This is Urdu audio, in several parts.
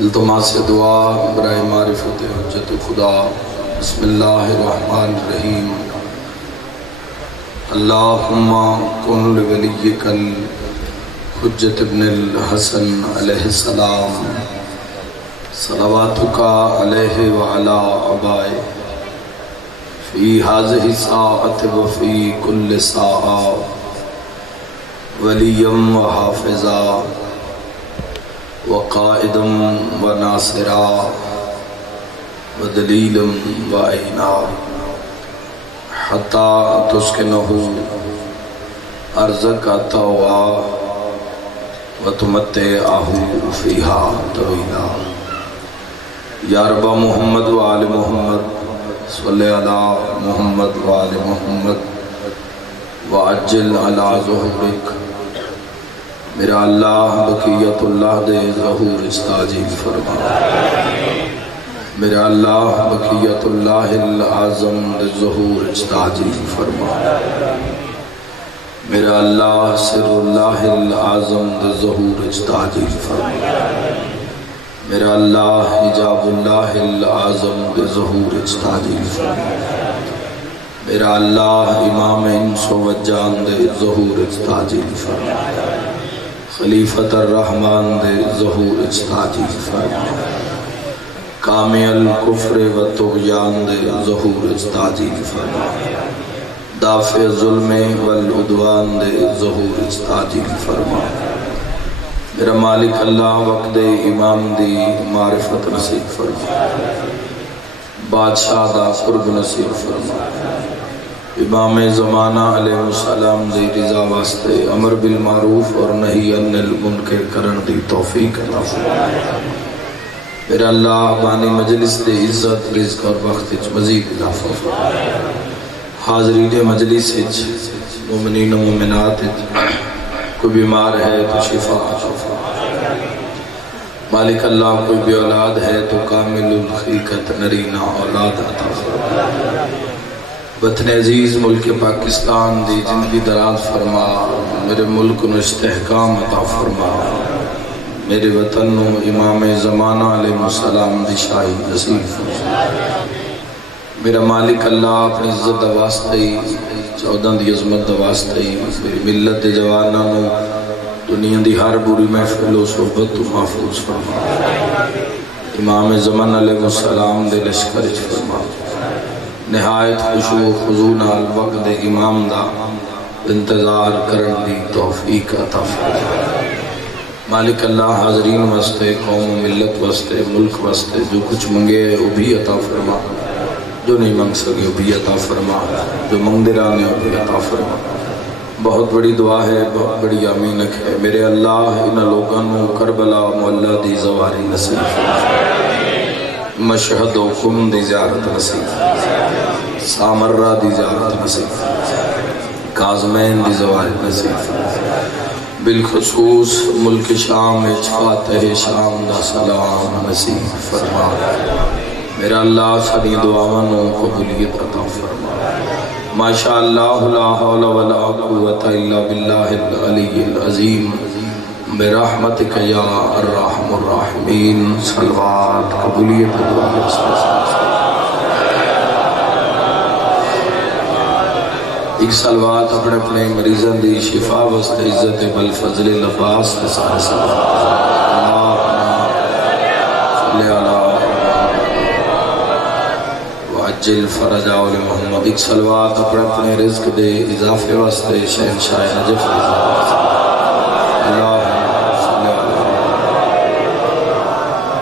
التماس دعا برائے معرفت حجت خدا۔ بسم اللہ الرحمن الرحیم۔ اللہم کن لولیک الحجت ابن الحسن علیہ السلام صلواتک علیہ وعلا آبائے فی ہذہ الساعۃ وفی کل ساعہ ولیم وحافظا وقائدم وناصرا ودلیلم وعینا حتی تسکنہ ارضک طوعا وتمتعہ فیہا طویلا۔ یا رب محمد وآل محمد صلی علی محمد وآل محمد وعجل علی ظہورک۔ میرا اللہ بقیت اللہ دے ظہور استعجیل فرما۔ میرا اللہ بقیت اللہ العظم دے ظہور استعجیل فرما۔ میرا اللہ سر اللہ العظم دے ظہور استعجیل فرما۔ میرا اللہ حجاب اللہ العظم دے ظہور استعجیل فرما۔ میرا اللہ امام انس و جان دے ظہور استعجیل فرما۔ خلیفت الرحمن دے ظہور استعجیل فرما۔ کامی الکفر و طغیان دے ظہور استعجیل فرما۔ دافع ظلم والعدوان دے ظہور استعجیل فرما۔ میرا مالک اللہ وقت امام دی معرفت نصیب فرما۔ بادشاہ دا قرب نصیب فرما۔ امام زمانہ علیہ السلام دی رضا واسطے امر بالمعروف اور نہی عن المنکر کرن دی توفیق عطا فرما۔ میرا اللہ بانی مجلس دی عزت رزق اور وقت مزید اضافہ فرما۔ حاضرین مجلس مومنین و مومنات کوئی بیمار ہے تو شفا عطا فرما۔ مالک اللہ کوئی بے اولاد ہے تو کامل الخلقت نرینہ اولاد عطا فرما۔ وطن عزیز ملک پاکستان دی زندگی دراز فرما۔ میرے ملک نو استحکام عطا فرما۔ میرے وطن نو امام زمانہ علیہ السلام دی شاہی نصیب فرما۔ میرا مالک اللہ اپنی عزت دا واسطے ہی 14 دی عظمت دا واسطے ہی میری ملت دے جوانہ نو دنیا دی ہر بری محفل و صحبت تو محفوظ فرما۔ امام زمانہ علیہ السلام دے لشکر فرما۔ نہایت خشوع و خضوع نال وقت امام دا انتظار کرن دی توفیق عطا فرما۔ مالک اللہ حاضرین واسطے قوم و ملت واسطے ملک واسطے جو کچھ منگے وہ بھی عطا فرما۔ جو نہیں منگ سکے وہ بھی عطا فرما۔ جو منگدرانے وہ بھی عطا فرما۔ بہت بڑی دعا ہے، بہت بڑی آمینک ہے۔ میرے اللہ ان لوگوں کربلا معلی دی زواری نصیب فرما۔ مشہد و قم دی زیارت نصیب فرما۔ سامرہ دی زیارت نصیب فرما۔ کاظمین دی زواری نصیب فرما۔ بالخصوص ملک شام فاتح شام دا سلام نصیب فرما۔ میرا اللہ ساری دعاؤں قبولیت عطا فرما۔ ماشاءاللہ لا حول ولا قوة الا باللہ العلی العظیم برحمتک یا الرحم الراحمین۔ صلوات قبولیت دعا ایک صلوات اپنے اپنے مریضان دی شفا واسطے عزت بالفضل العباس کے سارے صلوات صلی اللہ وعجل فرجا علی محمد۔ ایک صلوات اپنے اپنے رزق دے اضافے واسطے شہنشاہ نجف اللہ صلی اللہ۔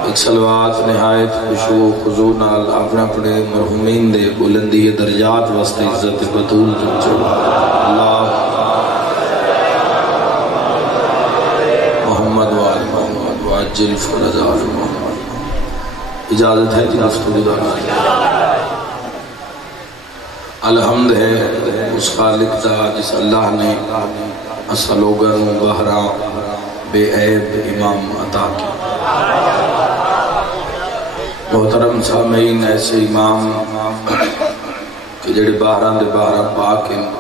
ایک صلوات نہایت خشوع و خضوع نال اپنے اپنے مرحومین دے بلندی درجات واسطے عزت بطول جو اللہ محمد وآل محمد وعجل فرجا علی محمد۔ اجازت ہے کہ گفتگو دارا الحمد ہے اس خالق دا جس اللہ نے اصلوگن بہرا بے عیب امام عطا کی۔ محترم سامعین ایسے امام کہ جڑے 12 دے 12 پاک ہیں،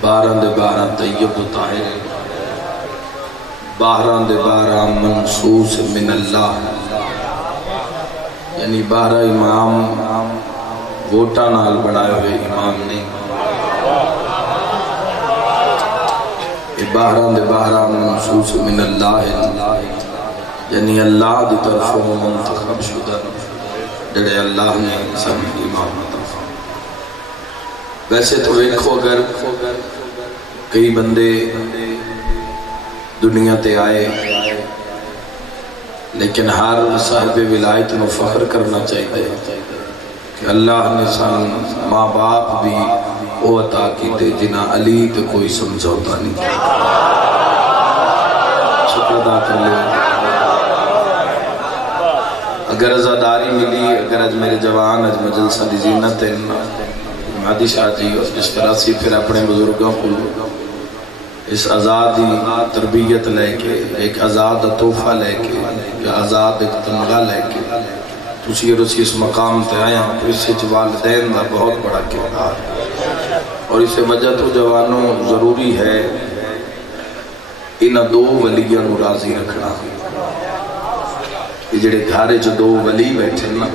12 دے 12 طیب و طاہر ہیں، باہراں دے باہراں منصوص من اللہ، یعنی 12 امام ووٹاں نال بنائے ہوئے امام نہیں، یہ باہراں دے باہراں منصوص من اللہ، یعنی اللہ دی طرفوں منتخب شدہ جڑے اللہ نے سب امام طرف۔ ویسے تو دیکھو اگر کئی بندے دنیا تے آئے، لیکن ہر صاحب ولایت نو فخر کرنا چاہیے کہ اللہ نے سان ماں باپ بھی وہ عطا کیتے جنہ علی تے کوئی سمجھوتا نہیں، شکر ادا کر لے۔ اگر ازاداری ملی، اگر اج میرے جوان اج مجلسہ دی زینت ہے مہدی شاہ جی اور اس طرح سے پھر اپنے بزرگوں کو اس آزادی تربیت لے کے، ایک آزاد تحفہ لے کے، یا آزاد ایک تمغہ لے کے تسی رسی اس مقام تے آیا، اس سے والدین دا بہت بڑا کردار، اور اس وجہ تو جوانوں ضروری ہے انہاں دو ولیاں نو راضی رکھنا۔ یہ جڑے گھارے جو دو ولی بیٹھے نا،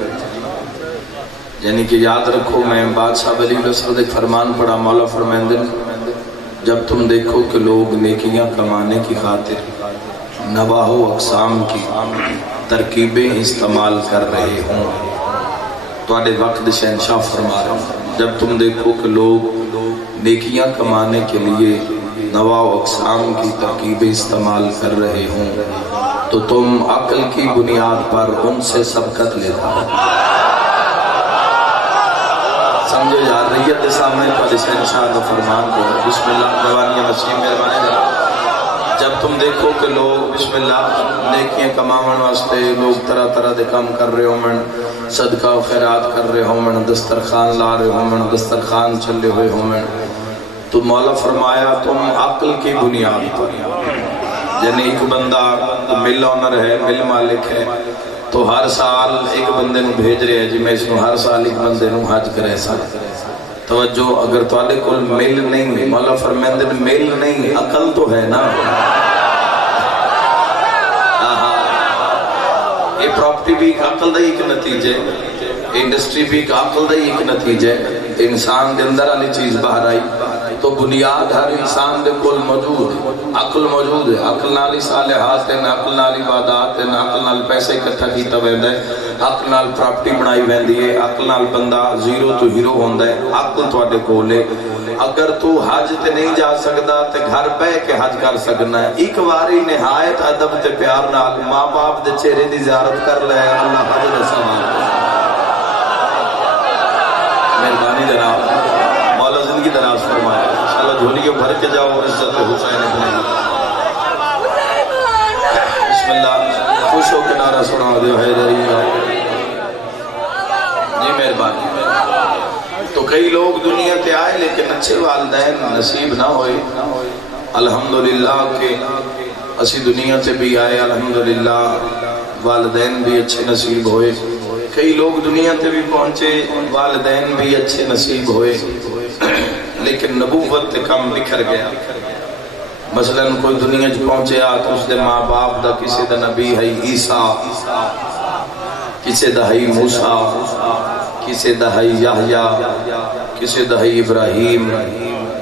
یعنی کہ یاد رکھو، میں بادشاہ ولی رسول ایک فرمان پڑھا، مولا فرمائندے جب تم دیکھو کہ لوگ نیکیاں کمانے کی خاطر نواح و اقسام کی ترکیبیں استعمال کر رہے ہوں، تو آڑے وقت شہنشاہ فرما رہا ہوں، جب تم دیکھو کہ لوگ نیکیاں کمانے کے لیے نواح و اقسام کی ترکیبیں استعمال کر رہے ہوں تو تم عقل کی بنیاد پر ان سے سبقت لیتا ہے۔ سمجھو یار، ریت دے سامنے تو علی شہنشاہ کا فرمان کو بسم اللہ روانیہ مسیح مہربانی کرو۔ جب تم دیکھو کہ لوگ بسم اللہ نیکیاں کماون واسطے لوگ طرح طرح دے کام کر رہے ہوں، من صدقہ و خیرات کر رہے ہوں، من دسترخوان لا رہے ہوں، من دسترخوان چلے ہوئے ہوں، من تو مولا فرمایا تم عقل کی بنیاد پر، یعنی ایک بندہ مل آنر ہے، مل مالک ہے، تو ہر سال ایک بندے نو بھیج رہے ہیں جی میں اس نو ہر سال ایک بندے نو حج کرے سا توجہ، اگر توالے کل مل نہیں، مولا فرمائندے مل نہیں، عقل تو ہے نا۔ یہ پراپرٹی بھی ایک عقل دا ایک نتیجے، انڈسٹری بھی ایک عقل دا ایک نتیجے، انسان دے اندر والی چیز باہر آئی تو بنیاد ہر انسان دے کل موجود ہے، عقل موجود ہے، عقل نال صالحات ہیں، عقل نال عبادات ہیں، عقل نال پیسے اکٹھا کیتا ویندا ہے، عقل نال پراپرٹی بنائی ویندی ہے، عقل نال بندہ زیرو تو ہیرو ہوندا ہے، عقل تواڈے کول ہے۔ اگر تو حج تے نہیں جا سکدا تے گھر بیٹھ کے حج کر سکنا ہے، ایک واری نہایت ادب تے پیار نال ماں باپ دے چہرے دی زیارت کر لے، اللہ حج دا ثواب۔ مہربانی جناب، مولا زندگی دراز فرمائے، انشاءاللہ جھولیوں بھر کے جاؤ عزت حسین ابن بسم اللہ، خوش ہو کے نعرہ سنا دیو حیدریہ جی مہربانی۔ تو کئی لوگ دنیا تے آئے لیکن اچھے والدین نصیب نہ ہوئے، الحمدللہ کہ اسی دنیا تے بھی آئے، الحمدللہ والدین بھی اچھے نصیب ہوئے، کئی لوگ دنیا تے بھی پہنچے والدین بھی اچھے نصیب ہوئے، لیکن نبوت تے کم بکھر گیا۔ مثلا کوئی دنیا جو پہنچے تو اس دے ماں باپ دا کسی دا نبی ہے عیسیٰ، کسی دا ہے موسیٰ، کسی دا ہے یحییٰ، کسی دا ہے ابراہیم،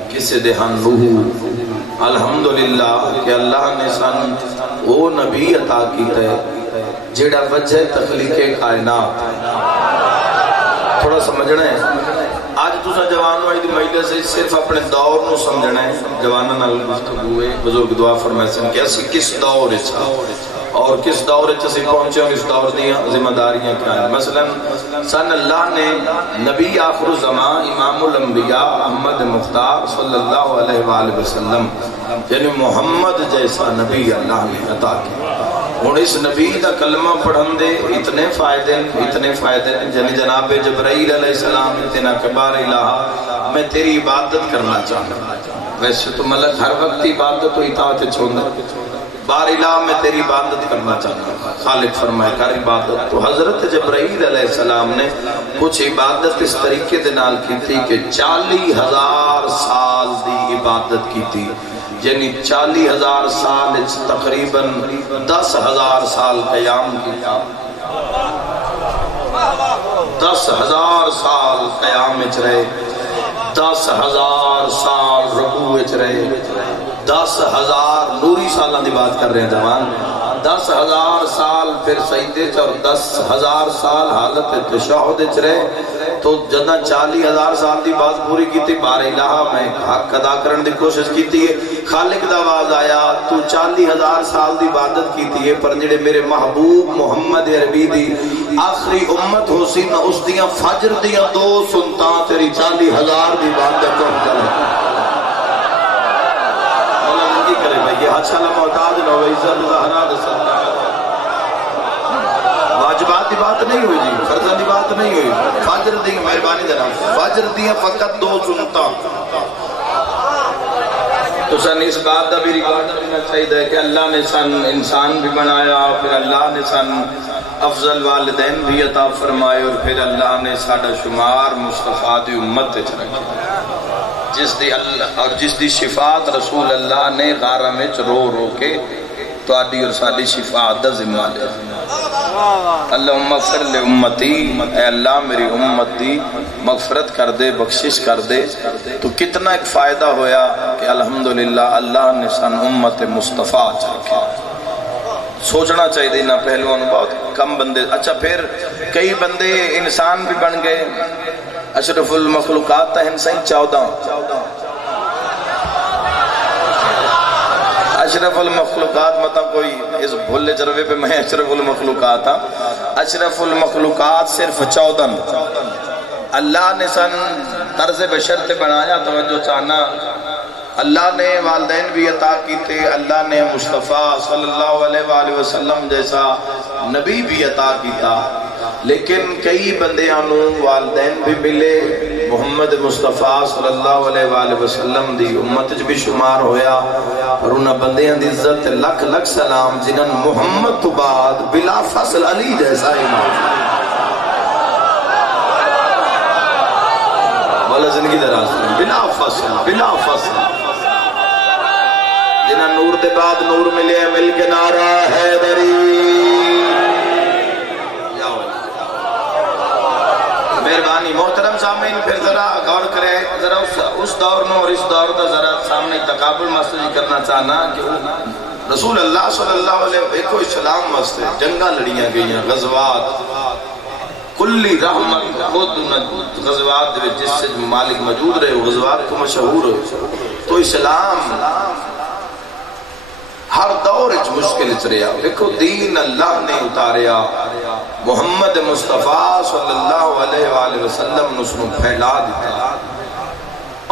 کسی دے ہاں نوح۔ الحمدللہ کہ اللہ نے سن وہ نبی عطا کیتا ہے جیڑا وجہ تخلیق کائنات۔ تھوڑا سمجھنا ہے، آج تُسا جوان وائی دی مجلس سے صرف اپنے دور نو سمجھنا ہے، جوانہ نال گفتگو ہے، بزرگ دعا فرمائے سن کہ اسی کس دور اچھا اور کس دور اچھا سے پہنچے اور اس دور دیا ذمہ داریاں کیا ہیں۔ مثلا سن اللہ نے نبی آخر زمان امام الانبیاء محمد مختار صلی اللہ علیہ وآلہ وسلم یعنی محمد جیسا نبی اللہ نے عطا کیا۔ اور اس نبی دا کلمہ پڑھن دے اتنے فائدے یعنی جناب جبرائیل علیہ السلام اتنا کبار الہ میں تیری عبادت کرنا چاہتا ہوں۔ ویسے تو ملک ہر وقت عبادت و اطاعت چھوڑنا، بار الہ میں تیری عبادت کرنا چاہتا ہوں۔ خالق فرمائے کر عبادت، تو حضرت جبرائیل علیہ السلام نے کچھ عبادت اس طریقے دے نال کی تھی کہ 40,000 سال دی عبادت کی تھی، یعنی 40,000 سال تقریباً 10,000 سال قیام کیا، 10,000 سال قیام وچ رہے، 10,000 سال رکوع وچ رہے، 10,000 نوری سالاں دی بات کر رہے ہیں جوان، 10,000 سال پھر سجدے چ اور 10,000 سال حالت تشہد وچ رہے۔ تو جدہ 40,000 سال دی بات پوری کیتی، بار الہ میں حق ادا کرن دی کوشش کیتی ہے، خالق دا آواز آیا تو 40,000 سال دی عبادت کیتی ہے، پر جڑے میرے محبوب محمد عربی دی آخری امت ہو سی نہ اس دیاں فجر دیاں 2 سنتاں تیری 40,000 دی عبادت کو چلے۔ مولا منگی کرے بھائی یہ اچھا محتاج نہ ہو، عزت زہرا صدقہ واجبات دی بات نہیں ہوئی جی، فرضاں دی بات نہیں ہوئی، فجر دی مہربانی دینا، فجر دی فقط 2 سنتا۔ تو سن اس بات دا بھی ریکارڈ رکھنا چاہیے کہ اللہ نے سن انسان بھی بنایا، پھر اللہ نے سن افضل والدین بھی عطا فرمائے، اور پھر اللہ نے ساڈا شمار مصطفیٰ دی امت وچ رکھا، جس دی شفاعت رسول اللہ نے غارہ میں رو رو کے تو آدھی اور ساڈی شفاعت دا ذمہ لے۔ اللہم اغفر لے امتی، اے اللہ میری امت دی مغفرت کر دے، بخشش کر دے۔ تو کتنا ایک فائدہ ہویا کہ الحمدللہ اللہ نے سن امت مصطفیٰ رکھا۔ سوچنا چاہیے نہ پہلوان بہت کم بندے، اچھا پھر کئی بندے انسان بھی بن گئے، اشرف المخلوقات تا ہنسائیں 14، اشرف المخلوقات مطلب کوئی اس بھولے جروے پہ میں اشرف المخلوقات ہاں، اشرف المخلوقات صرف 14۔ اللہ نے سن طرز بشر تے بنایا، توجہ چاہنا، اللہ نے والدین بھی عطا کی تھے، اللہ نے مصطفیٰ صلی اللہ علیہ وآلہ وسلم جیسا نبی بھی عطا کی تھا، لیکن کئی بندیاں نو والدین بھی ملے، محمد مصطفیٰ صلی اللہ علیہ وآلہ وسلم دی امت بھی شمار ہویا، اور انہاں بندیاں دی عزت لکھ لکھ سلام جنہاں محمد تو بعد بلا فصل علی جیسا امام والا زندگی دراز بلا فصل جنہاں نور دے بعد نور ملے، مل کے نعرہ حیدری۔ مہربانی محترم سامعین، پھر ذرا غور کرے، ذرا اس دور میں اور اس دور کا ذرا سامنے تقابل محسوس کرنا چاہنا کہ رسول اللہ صلی اللہ علیہ وسلم ایک اسلام واسطے جنگاں لڑیاں گئیاں، غزوات کلی رحمت خود غزوات جس سے مالک موجود رہے، غزوات کو مشہور ہو، تو اسلام ہر دور اچ مشکل اچ رہا، دیکھو دین اللہ نے اتاریا، محمد مصطفیٰ صلی اللہ علیہ وآلہ وسلم نے اس کو پھیلا دیتا،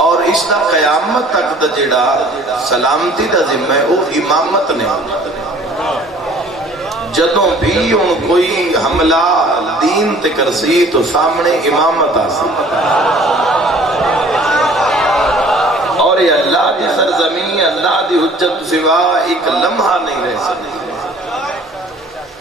اور اس دا قیامت تک دا جڑا سلامتی دا ذمہ ہے وہ امامت نے۔ جدوں بھی ان کوئی حملہ دین تے کرسی تو سامنے امامت آسی، اور یہ اللہ دی سرزمین، اللہ دی حجت سوا ایک لمحہ نہیں رہ سکتی۔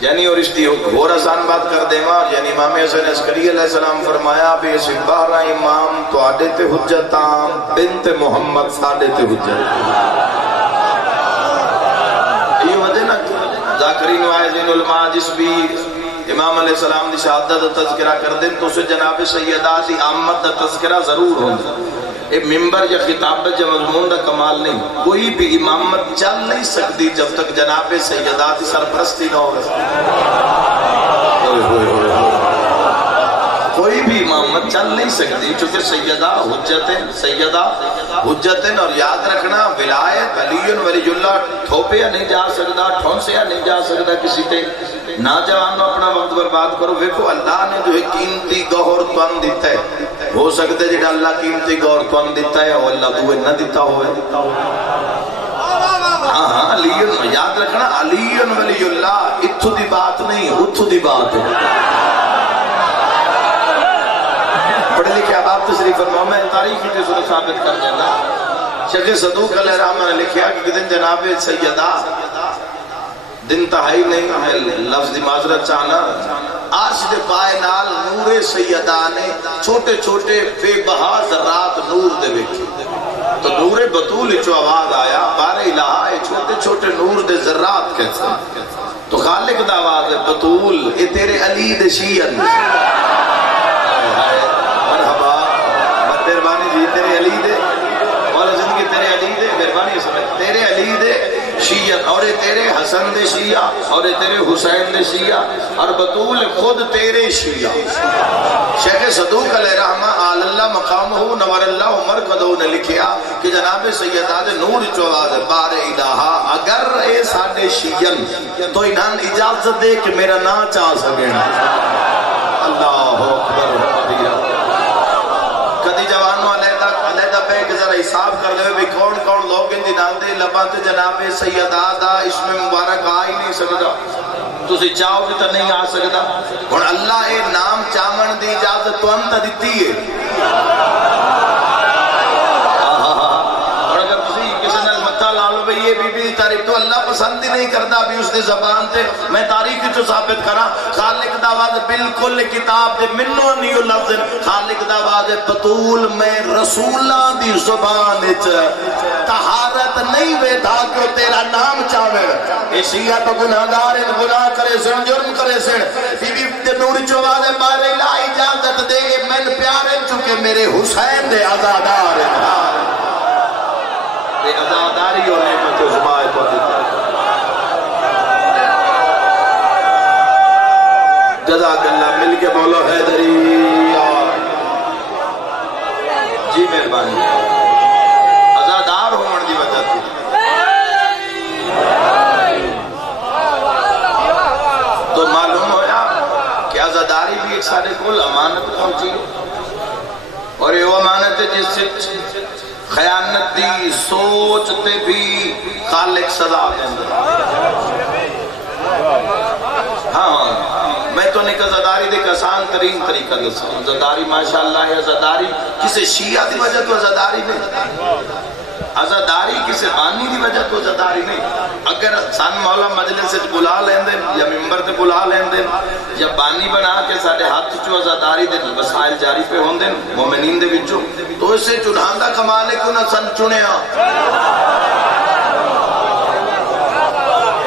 یعنی اور اس دی اور آسان بات کر دے ماں، یعنی امام حسین عسکری علیہ السلام فرمایا بے سبارہ امام تو آڈے تے حجتاں، بنت محمد ساڈے تے حجت۔ یہ وجہ نا ذاکرین وائزین علماء جس بھی امام علیہ السلام دی شہادت تذکرہ کر دیں تو اسے جناب سیدہ دی آمد دا تذکرہ ضرور ہوتا۔ ایک ممبر یا خطابت یا مضمون دا کمال نہیں، کوئی بھی امامت چل نہیں سکتی جب تک جناب سیدہ دی سرپرستی نہ ہو۔ کوئی بھی امامت چل نہیں سکتی چونکہ سیدہ حجتیں، اور یاد رکھنا ولایت علی ولی اللہ تھوپیا نہیں جا سکتا، ٹھونسیا نہیں جا سکتا کسی تے، نہ جوانو اپنا وقت برباد کرو۔ ویکھو اللہ نے جو ایک قیمتی گوہر تن دیتا ہے، ہو سکتا ہے جڑا اللہ قیمتی گوہر تن دیتا ہے وہ اللہ دوے نہ دیتا ہوئے۔ ہاں علی یاد رکھنا، علی ولی اللہ اتھو دی بات نہیں، اتھو دی بات ہے۔ پڑھے لکھے آپ تشریف فرماؤ، میں تاریخی کے ذریعے ثابت کر دینا۔ شیخ صدوق علیہ الرحمہ نے لکھیا کہ دن جناب سیدہ دن تہائی نہیں، میں لفظ دی معذرت چاہنا، عرش دے پائے نال نور سیدہ نے چھوٹے چھوٹے بے بہا ذرات نور دے ویکھے، تو نور بطول چو آواز آیا بار الہ چھوٹے چھوٹے نور دے ذرات کیسے تو خالق دا آواز ہے بطول اے تیرے علی دے شیعن مرحبا مہربانی جی تیرے علی دے مولا زندگی تیرے علی دے مہربانی سمجھ تیرے علی دے شیعہ اور تیرے حسن دے شیعہ اور تیرے حسین دے شیعہ اور بطول خود تیرے شیعہ شیخ صدوق علیہ رحمہ آل اللہ مقامہ نور اللہ عمر قدو نے لکھیا کہ جناب سیداد نور چواد بار الہا اگر اے ساڑے شیعن تو انہاں اجازت دے کہ میرا نا چاہ سکیں اللہ اکبر کدی جوانوں علیدہ پہ کہ ذرا حساب کر لے بھی کون کون لوگ ان دنان دے لبات جناب سیدادہ اس میں مبارک آ ہی نہیں سکتا تُسی چاہو بھی تو نہیں آ سکتا اور اللہ اے نام چامن دی اجازت تو انتا دیتی ہے اور اگر تُسی کسی نے المتہ لالو بھئی یہ بی بی تاریخ تو اللہ پسند ہی نہیں کرتا بھی اس نے زبان تے میں تاریخ جو ثابت کرا خالق دعواد بالکل کتاب دے منو نیو لفظ خالق دعواد بطول میں رسولہ دی زبان طہارت نہیں بیٹھا کہ تیرا نام چاہے اے شیعہ تو گناہگار گناہ کرے سن جرم کرے سن بی بی نور چواد بارے لا اجازت دے من پیارے چکے میرے حسین دے عزادار دے عزاداری اور نعمت عظمائے کو دیتا جزاک اللہ مل کے بولو حیدری جی مہربانی عزادار ہونے دی وجہ تھی تو معلوم ہویا کہ عزاداری بھی ایک سارے کل امانت پہنچی اور یہ امانت ہے جس سے خیانت دی سوچتے بھی خالق سزا دیں ہاں میں تو نے کہا زداری دیکھ آسان ترین طریقہ دسا زداری ماشاءاللہ ہے زداری کسے شیعہ دی وجہ تو زداری نہیں عزاداری کسے بانی دی وجہ تو عزاداری نہیں اگر سان مولا مجلس سے بلا لیں دیں یا ممبر تے بلا لیں دیں یا بانی بنا کے سارے ہاتھ چو عزاداری دیں وسائل جاری پہ ہون دیں مومنین دے بچوں تو اسے چناندہ کمالے کیوں نہ سن چنے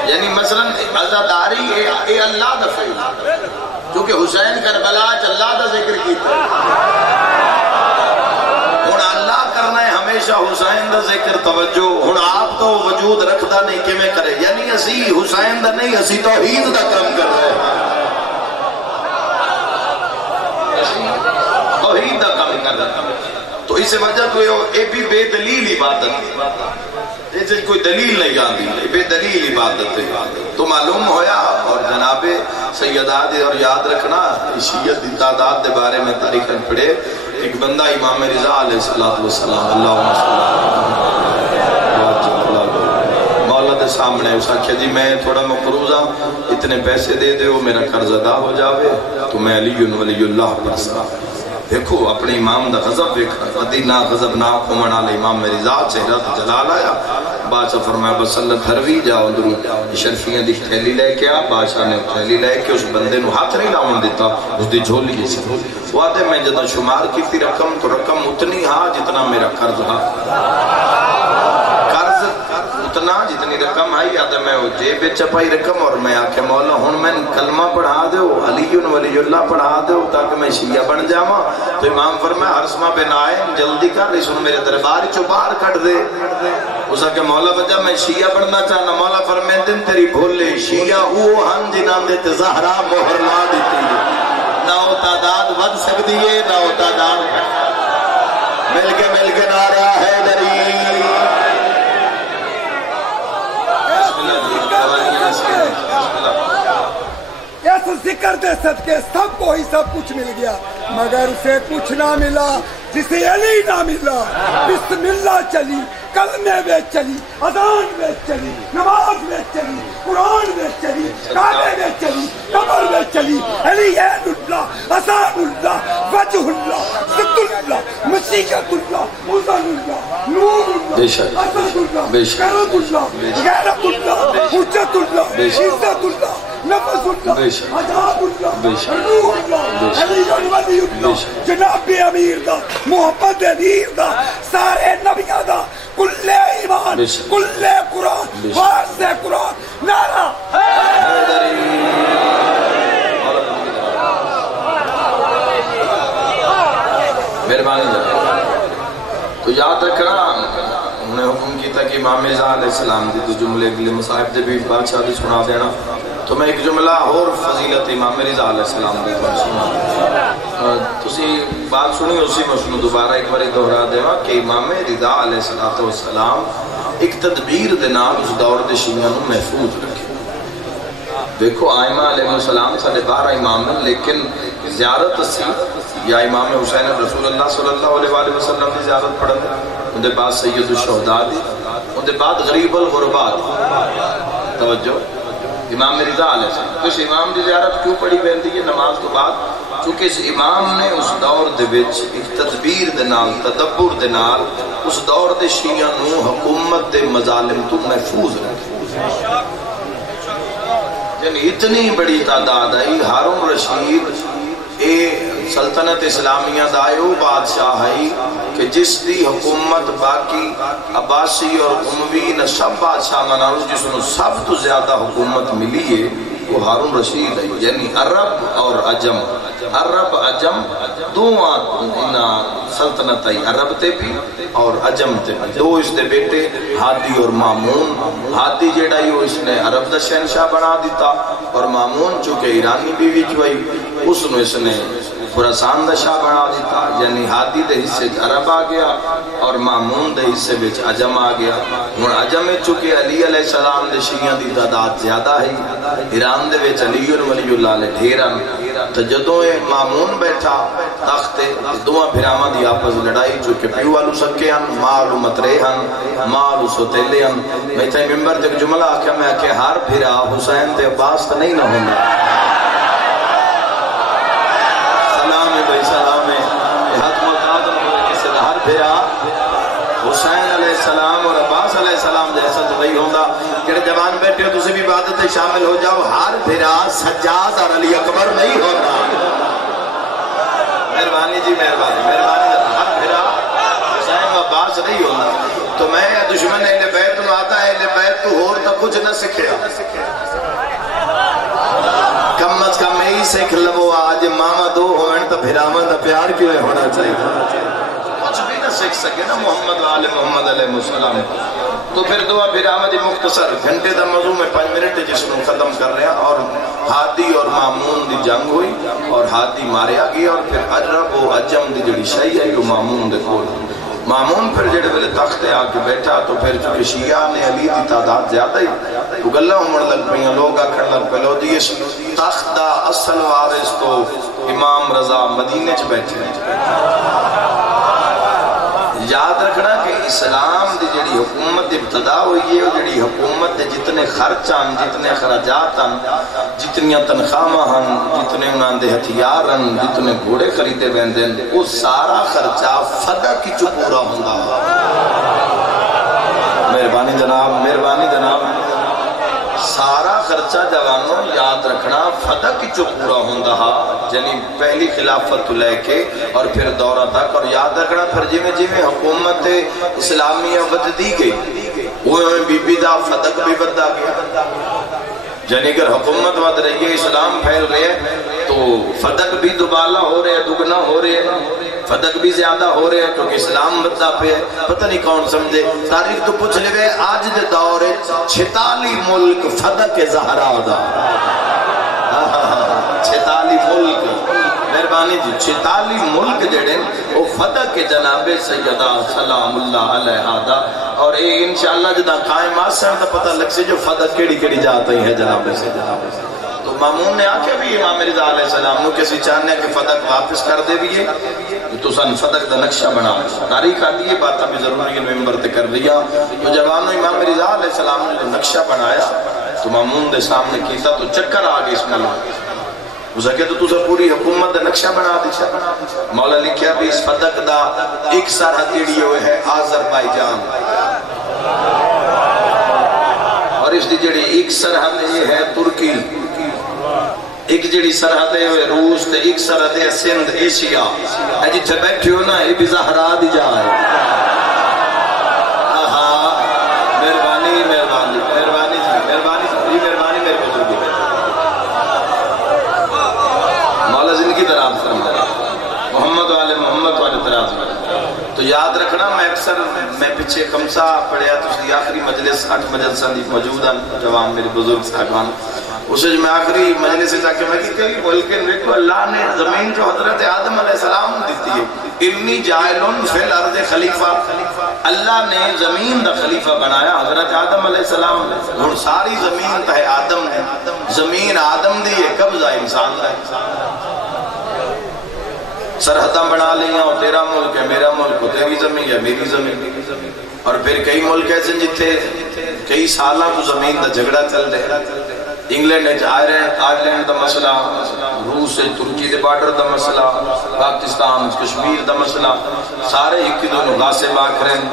یعنی مثلا عزاداری اے اللہ دا فیل کیونکہ حسین کربلا اللہ دا ذکر کیتا ہون اللہ کرنا ہے ہمیشہ حسین دا ذکر توجہ ہون آپ تو وجود رکھتا نہیں کہ میں کرے یعنی اسی حسین دا نہیں اسی توحید دا کم کر رہے توحید دا کم کر رہے تو اس وجہ تو یہ بھی بے دلیل عبادت ایسے کوئی دلیل نہیں آتی بے دلیل عبادت ہے تو معلوم ہویا اور جناب سیداد اور یاد رکھنا شیعت تعداد دے بارے میں تاریخ پڑھے ایک بندہ امام رضا علیہ السلام اللہم صلی اللہ مولا دے سامنے اس آکھیا جی میں تھوڑا مقروض ہوں اتنے پیسے دے دے میرا قرض ادا ہو جاوے تو میں علی ولی اللہ پر سا دیکھو اپنے امام دا غضب دیکھا مدینہ غضب نہ کھومن آلے امام میری ذات چہرہ جلال آیا بادشاہ فرمایا بس اللہ دھروی جاؤ درود شرفیاں دی تھیلی لے کے آ بادشاہ نے تھیلی لے کے اس بندے نو ہاتھ نہیں لاؤن دیتا اس دی جھولی جیسے وہ آتے میں جدہ شمار کی تھی رقم تو رقم اتنی ہاں جتنا میرا قرض ہاں قرض اتنا جتنی رقم آئی آتا میں وہ جیب چپائی رقم اور میں آکے مولا ہون میں کلمہ پڑھا دے علی ولی اللہ پڑھا دے تاکہ میں شیعہ بن جاما تو امام فرمایا حرسمہ بن آئے جلدی کر رہی سن میرے درباری چو باہر کٹ دے اس آکے مولا بجا میں شیعہ بننا چاہنا مولا فرمائے دن تیری بھولے شیعہ وہ ہم جنان دیتے زہرہ مہر لا دیتی نہ وہ تعداد ود سکتی ہے نہ وہ تعداد مل کے نعرہ حیدری اس ذکر دے صدقے سب کو ہی سب کچھ مل گیا مگر اسے کچھ نہ ملا جسے علی نہ ملا بسم اللہ چلی کلمے میں چلی اذان میں چلی نماز میں چلی قرآن میں چلی کعبے میں چلی قبر میں چلی علی عین اللہ اذان اللہ وجہ اللہ ذکر اللہ مشیت اللہ اذن اللہ نور اللہ اسد اللہ کرم اللہ غیرت اللہ حجت اللہ عزت اللہ نفس اللہ، عذاب اللہ، روح اللہ، علی ولی اللہ، جناب امیر دا، محمد امیر دا، سارے نبیوں دا، کل ایمان، کل قرآن، وارث قرآن، نعرہ مہربانی تو یاد رکھنا انہوں نے حکم کیتا کہ امام رضا علیہ السلام دی دو جملے اگلے مصاحب دے بھی بادشاہ دی سنا دینا تو میں ایک جملہ اور فضیلت امام رضا علیہ السلام دی سنا تسی بات سنی اسی میں اس میں دوبارہ ایک بار دہرا دیوا کہ امام رضا علیہ السلام ایک تدبیر دے نام اس دور دے شیعہ نو محفوظ رکھے دیکھو آئمہ علیہ السلام ساڑھے 12 امام ہیں لیکن زیارت اسی یا امام حسین رسول اللہ صلی اللہ علیہ وسلم کی زیارت پڑھن ان دے بعد سید الشہداء دی ان دے بعد غریب الغرباء دی توجہ امام رضا علیہ السلام تو اس امام دی زیارت کیوں پڑھی بہن دی نماز تو بعد چونکہ اس امام نے اس دور دے وچ ایک تدبیر دے نال تدبر دے نال اس دور دے شیعہ نو حکومت دے مظالم تو محفوظ رکھے یعنی اتنی بڑی تعداد ہے ہارون رشید اے سلطنت اسلامیہ دائیو بادشاہ ہے کہ جس دی حکومت باقی عباسی اور اموی نے سب بادشاہ مناؤ جس نے سب تو زیادہ حکومت ملی ہے وہ ہارون رشید ہے یعنی عرب اور عجم عرب عجم دو سلطنت ہے عرب تے بھی اور عجم تے بھی دو اس دے بیٹے ہادی اور مامون ہادی جیڑا ہی وہ اس نے عرب دا شہنشاہ بنا دیتا اور مامون چونکہ ایرانی بیوی چوئی اس نے اس نے خراسان دا شاہ بنا دیتا یعنی ہادی دے حصے عرب آ گیا اور مامون دے حصے بچ عجم آ گیا اور عجم میں چونکہ علی علیہ السلام دے شیعہ دی تعداد زیادہ ہے ایران دے بچ علی اور ولی اللہ علیہ ڈھیران تو جدوں مامون بیٹھا تخت دعا بھراما دی آپس لڑائی چونکہ پیو آلو سکے ہن مالو مترے ہن مالو سوتیلے ہن میں تھے ممبر تک جملہ آکھا میں کہ ہر بھرا حسین تے عباس تو نہیں نہ ہونا پھرا حسین علیہ السلام اور عباس علیہ السلام جیسا تو نہیں ہوندہ کہ جوان بیٹھے ہو تسی بھی عبادت شامل ہو جاؤ ہر پھرا سجاد اور علی اکبر نہیں ہوتا مہربانی جی مہربانی ہر پھرا حسین و عباس نہیں ہوتا تو میں دشمن اہل بیت میں آتا ہے اہل بیت تو اور تو کچھ نہ سکھیا کم از کم ہی سکھ لو آج ماما دو ہوئن تو پھرامن دا پیار کیوں ہونا چاہیے سکھ سکے نا محمد آل محمد علیہ السلام تو پھر دعا پھر آمدی مختصر گھنٹے دا موضوع میں 5 منٹ جس میں ختم کر رہا اور ہادی اور مامون دی جنگ ہوئی اور ہادی ماریا گیا اور پھر عرب و عجم دی جڑی شہی ہے وہ مامون دے کھول مامون پھر جڑے ویلے تخت آ کے بیٹھا تو پھر چونکہ شیعہ نے علی دی تعداد زیادہ ہی تو گلہ عمر لگ پہیاں لوگ آکھڑ لگ پہلو دی اس تخت دا اصل وارث تو امام رضا مدینے چ بیٹھے یاد رکھنا کہ اسلام دی جڑی حکومت ابتدا ہوئی ہے جڑی حکومت دے جتنے خرچان جتنے خراجاتان جتنی تنخواہ ہن جتنے انہاں دے ہتھیار ہن جتنے گھوڑے خریدے ویندن وہ سارا خرچہ فدا کی چ پورا ہوندا مہربانی جناب سارا خرچہ جوانوں یاد رکھنا فدا کی چو پورا ہوندہ یعنی پہلی خلافت تو لے کے اور پھر دورہ تک اور یاد رکھنا پھر جیویں حکومت اسلامیہ بددی گئی وہ بی بی دا فدق بھی بددا گیا یعنی اگر حکومت ود رہی ہے اسلام پھیل رہے ہیں تو فدق بھی دوبالا ہو رہے ہیں دگنا ہو رہے ہیں فدق بھی زیادہ ہو رہے ہیں کیونکہ اسلام بددا پہ ہے پتہ نہیں کون سمجھے تاریخ تو پوچھ لے آج دے دور 46 ملک فدق زہرا دا 46 ملک مہربانی جی 46 ملک جڑے وہ فدق کے جناب سیدہ سلام اللہ علیہ دا اور اے انشاءاللہ جدا قائم آسان تا پتہ لگ سے جو فدق کیڑی کیڑی جاتا ہی ہے جناب سیدہ تو مامون نے آکے بھی امام رضا علیہ السلام نو کسی چاہنے کہ فدق واپس کر دے بھی ہے تو سن فدق دا نقشہ بنا تاریخ آتی ہے بات بھی ضروری ہے ممبر تے کر لیا تو جوانو امام رضا علیہ السلام نے نقشہ بنایا تو مامون دے سامنے کیتا تو چکر آگے اس ملک اس نے کہا تو تُسا پوری حکومت دا نقشہ بنا دیچا مولا لکھیا بھی اس فدق دا ایک سرحد جڑی ہوئے ہے آذربائیجان اور اس دی جڑی ایک سرحد یہ ہے ترکی ایک جڑی سرحد ہے روس تے ایک سرحد ہے سندھ ایشیا جتھے بیٹھے ہو نا یہ بھی زہرا دی جا ہے مہربانی مہربانی مہربانی مہربانی مہربانی میرے بزرگی مولا زندگی دراز فرمائے محمد والے محمد والے دراز تو یاد رکھنا میں اکثر میں پیچھے خمسہ پڑھیا تو اس آخری مجلس 8 مجلسہ دی موجود ہیں جوان میرے بزرگ صاحبان اسے جو میں آخری مجلس سے جا کے میں کئی بلکہ دیکھو اللہ نے زمین جو حضرت آدم علیہ السلام دیتی ہے انی جائلن فی الارض خلیفہ اللہ نے زمین دا خلیفہ بنایا حضرت آدم علیہ السلام اور ساری زمین تہ آدم ہے زمین آدم دی ہے قبضہ انسان دا سرحدہ بنا لیا ہوں تیرا ملک ہے میرا ملک ہے تیری زمین ہے میری زمین اور پھر کئی ملک ایسے جتے کئی سالہ کو زمین دا جھگڑا چل رہے انگلینڈ آئرلینڈ دا مسئلہ روس ترکی دے بارڈر دا مسئلہ پاکستان کشمیر دا مسئلہ سارے ایک دونوں غاصب آکرین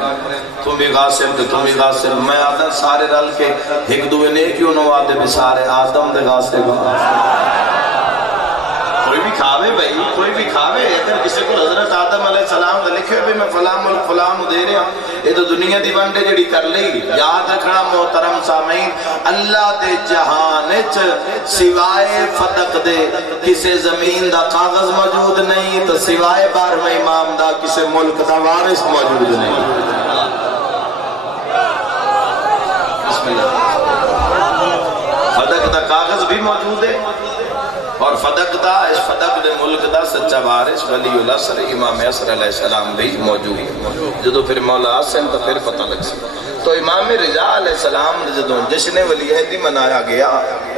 تم بھی غاصب دے تم بھی غاصب میں آدم سارے رل کے ایک دوئے نے کیوں نو آدھے بھی سارے آدم دے غاصب کوئی بھی کھاوے بھائی کوئی بھی کھاوے اگر کسی کو حضرت آدم علیہ السلام نے لکھے بھی میں فلاں ملک فلاں دے رہا یہ تو دنیا دی ونڈے جڑی کر لی یاد رکھنا محترم سامعین اللہ دے جہان سوائے فتق دے کسی زمین دا کاغذ موجود نہیں تو سوائے 12ویں امام دا کسی ملک دا وارث موجود نہیں بسم اللہ فتق دا کاغذ بھی موجود ہے اور فدق دا اس فدق دے ملک دا سچا وارث ولی الاسر امام عصر علیہ السلام بھی موجود جدو پھر مولا حسن تو پھر پتہ لگ سی تو امام رضا علیہ السلام جدو جشن ولی عہدی منایا گیا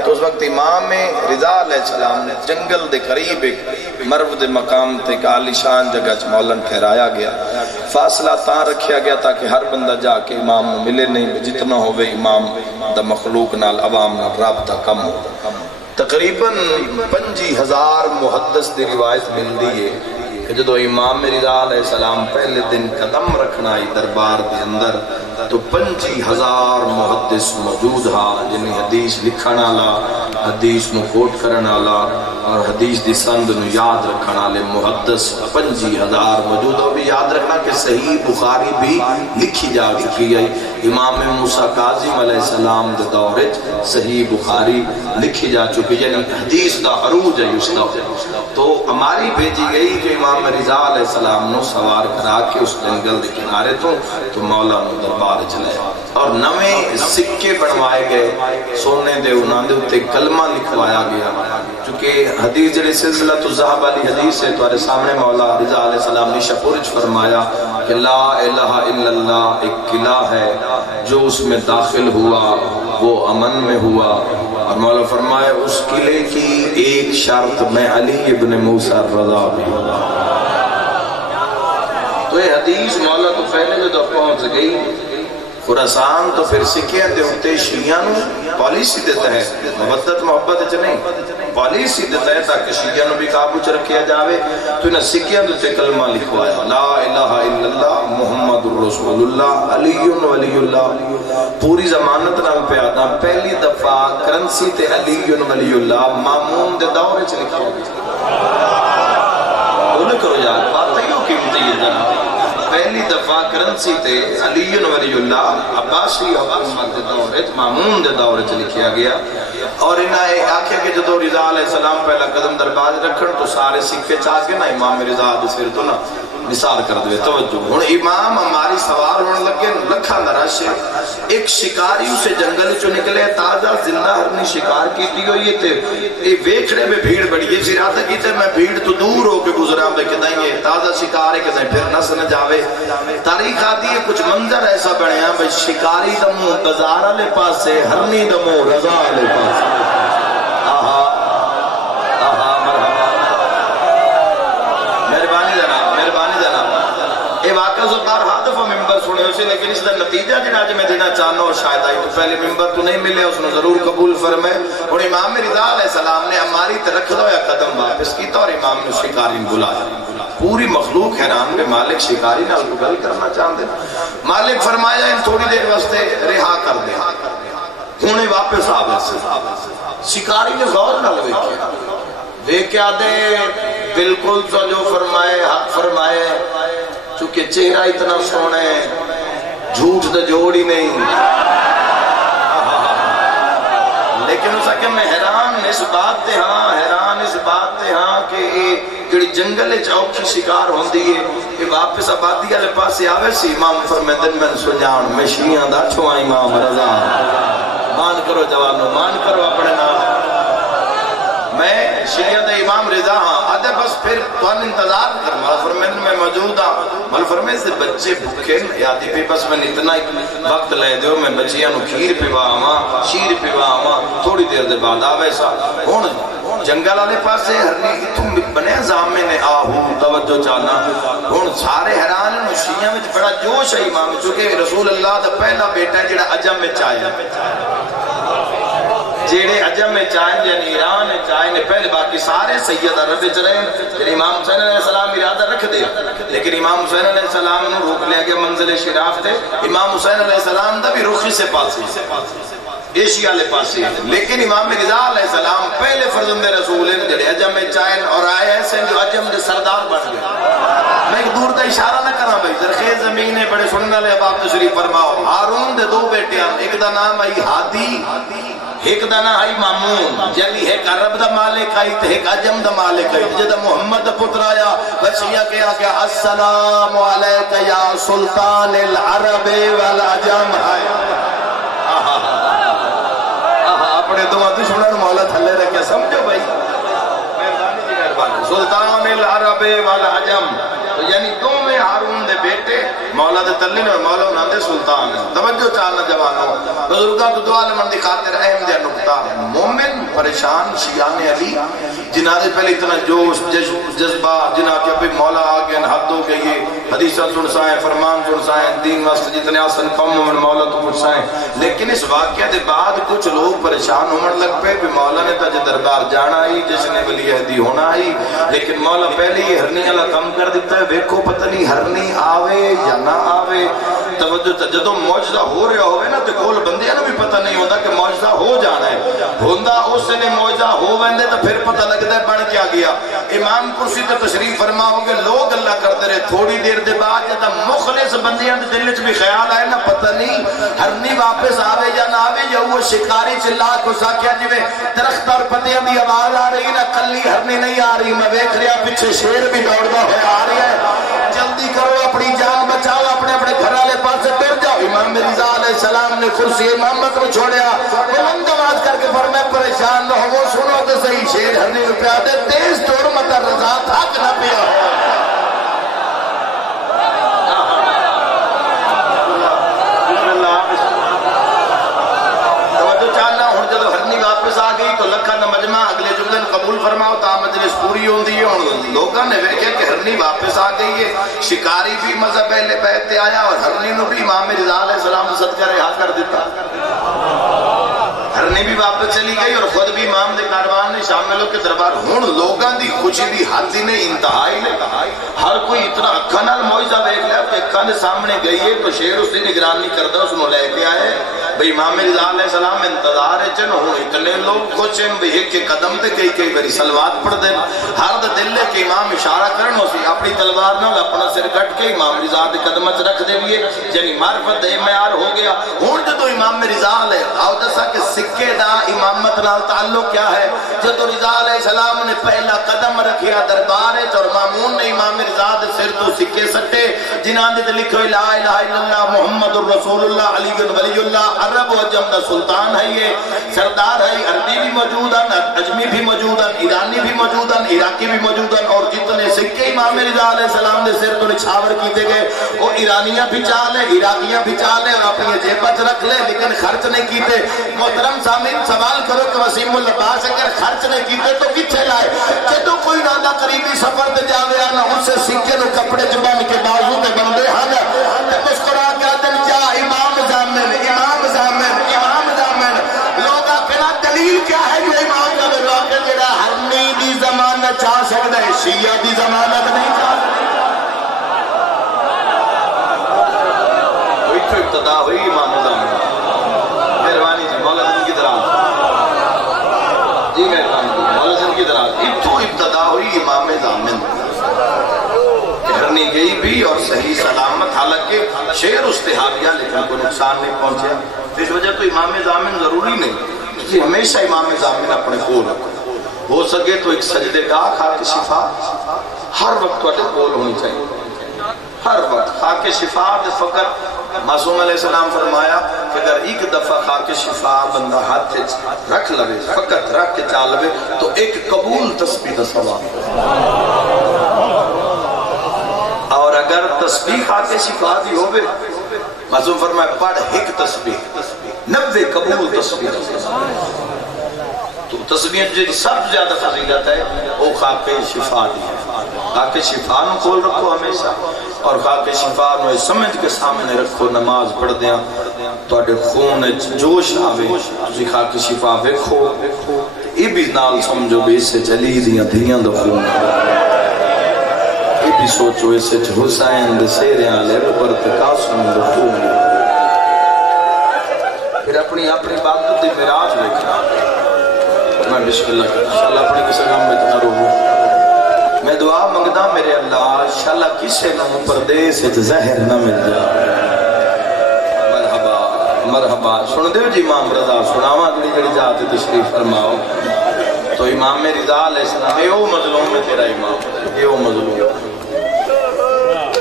تو اس وقت امام رضا علیہ السلام نے جنگل دے قریب ایک مرو دے مقام تے ایک عالی شان جگہ چ مولن ٹھہرایا گیا فاصلہ تاں رکھیا گیا تاکہ ہر بندہ جا کے امام ملے نہیں جتنا ہوئے امام دا مخلوق نال عوام نال رابطہ کم ہو تقریباً 5000 محدث دی روایت مل دی ہے کہ جدو امام رضا علیہ السلام پہلے دن قدم رکھنا ہی دربار دے اندر تو 5000 محدث موجود ہا جنہیں حدیث لکھنا لا حدیث نو کوٹ کرنا لا اور حدیث دی سند نو یاد رکھنا لے محدث 5000 موجود ہو بھی یاد رکھنا کہ صحیح بخاری بھی لکھی جا چکی ہے امام موسیٰ کاظم علیہ السلام دے دورے صحیح بخاری لکھی جا چکی ہے یعنی حدیث دا عروج ہے اس دور تو ہماری بھیجی گئی کہ امام رضا علیہ السلام نو سوار کرا کے اس جنگل دے کنارے تو مولا نو دربار چلے اور نویں سکے بنوائے گئے سونے دے انہاں دے اتے کلمہ لکھوایا گیا چونکہ حدیث جڑے سلسلہ تو ذہب علی حدیث سے تمہارے سامنے مولا رضا علیہ السلام نے شپورج فرمایا کہ لا الہ الا اللہ ایک قلعہ ہے جو اس میں داخل ہوا وہ امن میں ہوا اور مولا فرمایا اس قلعے کی ایک شرط میں علی ابن موسیٰ رضا بھی ہوا تو یہ حدیث مولا تو پہلے جو تو پہنچ گئی خراسان تو پھر سکھیاں دے ہوتے شیعہ نو پالیسی دیتا ہے مبدت محبت اچھا نہیں پالیسی دیتا ہے تاکہ شیعہ نو بھی قابو چ رکھیا جاوے تو انہاں سکھیاں دیتے کلمہ لکھوایا لا الہ الا اللہ محمد الرسول اللہ علی ولی اللہ پوری ضمانت نام پہ آتا پہلی دفعہ کرنسی تے علی ولی اللہ مامون دے دورے چ لکھا انہیں کرو یاد بات ہی ہو قیمتی یہ جانا پہلی دفعہ کرنسی تے علی ولی اللہ عباسی حکومت دے دورے مامون دے دورے چ لکھیا گیا اور انہیں آکھے کہ جدو رضا علیہ السلام پہلا قدم درباز رکھن تو سارے سکھے چاہ کے نا امام رضا دے سر تو نا نثار کر دوے توجہ ہن امام ہماری سوار ہونے لگے لکھا نرش ایک شکاری اسے جنگل چو نکلے تازہ زندہ ہرنی شکار کیتی ہوئی تے یہ ویکھنے میں بھیڑ بڑی یہ زیادہ کیتے میں بھیڑ تو دور ہو کے گزرا بے کدائیں یہ تازہ شکار ہے کدائیں پھر نس نہ جاوے تاریخ آتی ہے کچھ منظر ایسا بڑھے ہیں بھئی شکاری دمو بزارہ لے پاسے ہرنی دمو رضا لے پاسے آہا آہا مرحبا مہربانی جناب اے واقعہ زبار حادف و ممبر سنے اسے لیکن اس دا نتیجہ جنہا جو میں دینا چاہنا اور شاید آئی تو پہلے ممبر تو نہیں ملے اس نے ضرور قبول فرمائے اور امام رضا علیہ السلام نے ہماری ترکھ دو یا قدم واپس کی اور امام نے شکاری بلایا پوری مخلوق حیران میں مالک شکاری نے گل کرنا چاہتے مالک فرمایا ان تھوڑی دیر واسطے رہا کر دے انہیں واپس آ گئے شکاری نے غور نہ لوے کیا دے بالکل تو جو فرمائے حق فرمائے، چونکہ چہرہ اتنا سونا ہے، جھوٹ تو جوڑ ہی نہیں، لیکن اسا کہ میں حیران اس بات تے ہاں، حیران اس بات تے ہاں کہ جڑی جنگل چوکی شکار ہوندی ہے کہ واپس آبادی والے پاسے آوے سی، امام فرمیندن میں سنجان میں شیعہ دا چھواں امام رضا، مان کرو جوانو، مان کرو اپنے نام، میں شیعہ دا امام رضا ہاں، آدھے بس پھر توان انتظار کر، مال فرمیندن میں موجود ہاں، مال فرمیندن سے بچے بھوکے یادی پہ بس میں اتنا وقت لے دیو، میں بچیاں نو کھیر پیوا آما، شیر پیوا آما، تھوڑی دیر دے بعد آوے سا، ہون جنگل آلے پاس سے ہرنی تم بنے زامے نے آہو توجہ چاہنا، ہون سارے حیران ہیں، شیعہ میں بڑا جوش ہے امام، چونکہ رسول اللہ دا پہلا بیٹا ہے جڑا عجم میں چاہے، جیڑے عجم میں چاہیں یعنی ایران میں چاہیں، پہلے باقی سارے سید عرب چلے ہیں، امام حسین علیہ السلام ارادہ رکھ دیا، لیکن امام حسین علیہ السلام نے روک لیا کہ منزل شراف تھے، امام حسین علیہ السلام دا بھی رخی سے پاسی، ایشیا لے پاسی، لیکن امام رضا علیہ السلام پہلے فرزند رسول ہیں جڑے عجم میں چاہیں اور آئے ایسے جو عجم دے سردار بن گئے۔ میں ایک دور دا اشارہ نہ کرا بھائی، زرخیز زمین ہے بڑے سننے لے اب آپ تشریف فرماؤ، ہارون دے دو بیٹے ہیں، ایک دا نام آئی ہادی، ایک دا نام آئی مامون، جلی ایک عرب دا مالک آئی تھے، ایک عجم دا مالک آئی، جدہ محمد پتر آیا، بچیہ کیا کہ السلام علیکہ یا سلطان العرب والعجم آئے، اپنے دو دشمنان مولا تھلے رکھے، سمجھو بھائی مہربانی جی مہربانی، سلطان العرب والعجم، تو یعنی دو میں ہارون دے بیٹے مولا دے تلین اور مولا انہاں دے سلطان ہیں، توجہ چاہنا جوانوں، بزرگاں تو دعا لمن دی خاطر اہم دیا نکتہ، مومن پریشان شیعان علی جنہاں دے پہلے اتنا جوش جذبہ جنہاں کے ابھی مولا آگئے حد ہو گئی، حدیثہ سن سائیں، فرمان سن سائیں، دین واسطے جتنے آسن قوم من مولا تو پوچھ سائیں، لیکن اس واقعہ دے بعد کچھ لوگ پریشان ہومن لگ پہ بھی مولا نے تاج دربار جانا ہی جس نے ولی عہدی ہونا ہی، لیکن مولا پہلے یہ ہرنی اللہ کم کر دیتا ہے، ویکھو پتہ نہیں ہرنی آوے یا نہ آوے، توجہ جدو معجزہ ہو رہا ہوئے نا تو کول بندیاں نو بھی پتہ نہیں ہوتا کہ معجزہ ہو جانا ہے، ہوندہ اس نے معجزہ ہو ویندے تو پھر پتہ لگتا ہے بڑھ کیا گیا، امام کرسی تو تشریف فرماؤ گے لوگ اللہ کرتے رہے، تھوڑی دیر دے بعد جدہ مخلص بندیاں دے دل بھی خیال آئے نا پتہ نہیں ہرنی واپس آوے یا نہ آوے، یا وہ شکاری چلا کو ساکیا جوے درخت اور پتیاں دی آواز آ رہی نا کلی ہرنی نہیں آ رہی، میں ویکھ رہا پیچھے شیر بھی دوڑتا ہے آ رہی ہے، جلدی کرو اپنی جان بچاؤ، اپنے اپنے گھر والے پاس سے ڈر جاؤ۔ امام رضا علیہ السلام نے کرسی امامت کو چھوڑیا، بلند آواز کر کے فرمایا پریشان نہ ہو، سنو تو صحیح شیر ہرنی روپیہ دے تیز طور مت رضا تھک نہ پیا قبول فرماؤ تا مجلس پوری ہوندی ہے، اور لوگاں نے ویکھیا کہ ہرنی واپس آ گئی ہے، شکاری بھی مذہب اہل بیت تے آیا اور ہرنی نو بھی امام رضا علیہ السلام نے صدقہ رہا کر دیتا، ہرنی بھی واپس چلی گئی اور خود بھی امام دے کاروان نے شاملوں کے دربار، ہن لوگاں دی خوشی دی حد ہی نہیں انتہائی نہیں، ہر کوئی اتنا اکھاں نال معجزہ ویکھ لیا کہ اکھاں دے سامنے گئی ہے تو شیر اس دی نگرانی کردا اس نو لے کے آئے، بھئی امام رضا علیہ السلام انتظار ہے چن ہوں اتنے لوگ خوش ہیں بھئی ایک کے قدم دے کئی بری سلوات پڑھ دیں، ہر دل لے کے امام اشارہ کرن اسی اپنی تلوار نال اپنا سر کٹ کے امام رضا دے قدم وچ رکھ دے لیے، یعنی معرفت دے معیار ہو گیا۔ ہن جدوں امام رضا علیہ آؤ دسا کہ سکے دا امامت نال تعلق کیا ہے، جدوں رضا علیہ السلام نے پہلا قدم رکھیا دربار وچ اور مامون نے امام رضا دے سر تو سکے سٹے جنہاں دے لکھو لا الہ الا اللہ محمد الرسول اللہ علی ولی اللہ، عرب و عجم دا سلطان ہے، یہ سردار ہے، عربی بھی موجود ہیں، اجمی بھی موجود ہیں، ایرانی بھی موجود ہیں، عراقی بھی موجود ہیں، اور جتنے سکے امام رضا علیہ السلام نے سر تو نچھاور کیتے گئے وہ ایرانیاں بھی چاہ لے، عراقیاں بھی چاہ لے اور اپنی جیبت رکھ لے، لیکن خرچ نہیں کیتے۔ محترم سامعین سوال کرو کہ وسیم اللباس اگر خرچ نہیں کیتے تو کتھے لائے؟ جدو کوئی نادا قریبی سفر تے جاوے آنا ان سے سکے نو کپڑے چبان کے بازو تے بندے ہن تے مسکرا کے آدم جا امام زامن امام زامن امام زامن، لوگا کنا دلیل کیا ہے جو امام کا واقع جڑا ہرنی دی ضمانت چاہ سکتا ہے شیعہ دی ضمانت نہیں چاہ سکتا۔ وہی تو ابتدا ہوئی امام زامن، مہربانی جی مولا دن کی دراز، جی مہربانی جی مولا دن کی دراز، اتو ابتدا بھی اور صحیح سلامت، حالانکہ شعر استحابیہ لیکن کوئی نقصان نہیں پہنچیا. اس وجہ تو امام ضامن ضروری نہیں، ہمیشہ امام ضامن اپنے کول رکھو. ہو سکے تو ایک سجدے کا خاک شفا ہر وقت تواڈے کول ہونی چاہیے، ہر وقت. خاک شفا دے فقط معصوم علیہ السلام فرمایا کہ اگر ایک دفعہ خاک شفا بندہ ہاتھ رکھ لوے، فقط رکھ کے چال لوے تو ایک قبول تسبیح دا ثواب. اور اگر تسبیح خاک شفا دی ہوئے، معصوم فرمایا پڑھ ایک تسبیح 90 قبول تسبیح دا ثواب. تو تسبیح جو سب زیادہ فضیلت ہے وہ خاک شفا دی ہے. خاک شفا نو کھول رکھو ہمیشہ، اور خاک شفا نو سمجھ کے سامنے رکھو. نماز پڑھ دیا تواڈے خون جوش آوے، تسی خاک شفا ویکھو، یہ بھی نال سمجھو بھی اس سے چلی دیاں دھیاں دا خون. یہ بھی سوچو اس سے حسین دے سیریاں لے برت قاسم دا خون. پھر اپنی عبادت دی معراج دیکھنا. میں بسم اللہ کرتا انشاءاللہ اپنے کسی نام میں اتنا روحو. میں دعا منگدا میرے اللہ انشاءاللہ کسی نام پردیس زہر نہ مل جا. مرحبا مرحبا. سن دیو جی امام رضا سناوا اگلی جڑی جاتے تشریف فرماؤ. تو امام رضا علیہ السلام اے او مظلوم ہے تیرا امام، اے او مظلوم.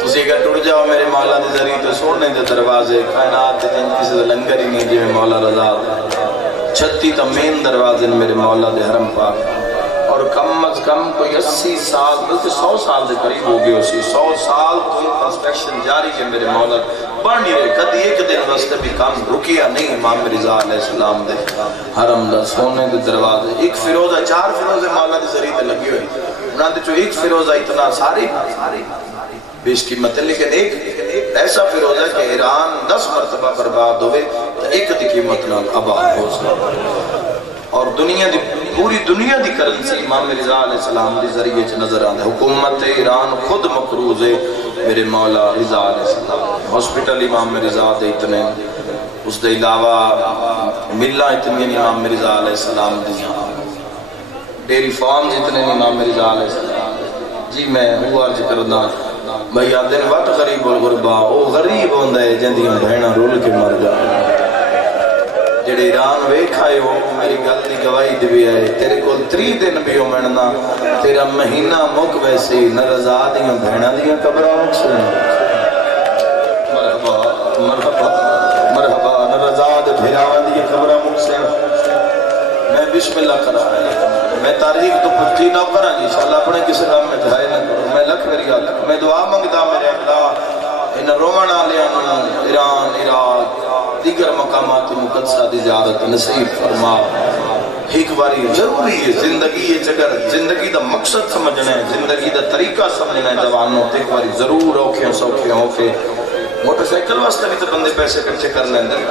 تسی اگر ٹوٹ جاؤ میرے مولا دے ذریعے تو سوڑنے دے دروازے کائنات دے کسی دے لنگر ہی نہیں جی مولا رضا 36 تا مین دروازے میرے مولا دے حرم پاک. اور کم از کم کوئی 80 سال بلکہ 100 سال دے قریب ہو گئے اسی 100 سال کوئی کنسٹرکشن جاری ہے میرے مولا بن نہیں رہے. کدی ایک دن واسطے بھی کام رکیا نہیں. امام رضا علیہ السلام دے حرم دا سونے دے دروازے ایک فیروزہ 4 فیروزے مولا دے ذریعے تے لگی ہوئی. انہاں دے جو ایک فیروزہ اتنا ساری بیش قیمت ہے، لیکن ایک ایسا فیروزہ کہ ایران 10 مرتبہ برباد ہوئے تو ایک دی قیمت نال آباد ہو سکتا. اور دنیا دی پوری دنیا دی کرنسی امام رضا علیہ السلام دی ذریعے چ نظر آندے. حکومت ایران خود مقروض ہے میرے مولا رضا علیہ السلام. ہاسپٹل امام رضا دے اتنے، اس دے علاوہ ملہ اتنی امام رضا علیہ السلام دی، ڈیری فارم اتنے امام رضا علیہ السلام. جی میں وہ عرض کرنا بھئی آدھن وقت غریب الغربا او غریب ہوندہ ہے جندیاں بہنہ رول کے مر جائے. جڑے ایران ویکھائے ہو میری گل دی گواہی دی بھی آئے تیرے کو 3 دن بھی ہو مننا تیرا مہینہ مک ویسے نہ رضا دیاں بہنہ دیاں قبرہ مک سے. مرحبا مرحبا مرحبا. نہ رضا دے بھیراوہ دیاں قبرہ مک سے. میں بسم اللہ کرا میں تاریخ تو پچھی نہ کرا جی انشاءاللہ اپنے کسی کام میں جائے نہ کرو. میں لکھ میری آتا میں دعا منگتا میرے اللہ ان رومن آلیاں ایران عراق دیگر مقامات مقدسہ دی زیادت نصیب فرما. ایک باری ضروری ہے زندگی اگر زندگی دا مقصد سمجھنا ہے زندگی دا طریقہ سمجھنا ہے جوانوں تو ایک باری ضرور اوکھیں سوکھیں ہو کے موٹر سائیکل واسطے بھی تو بندے پیسے کچھے کر لیں دیں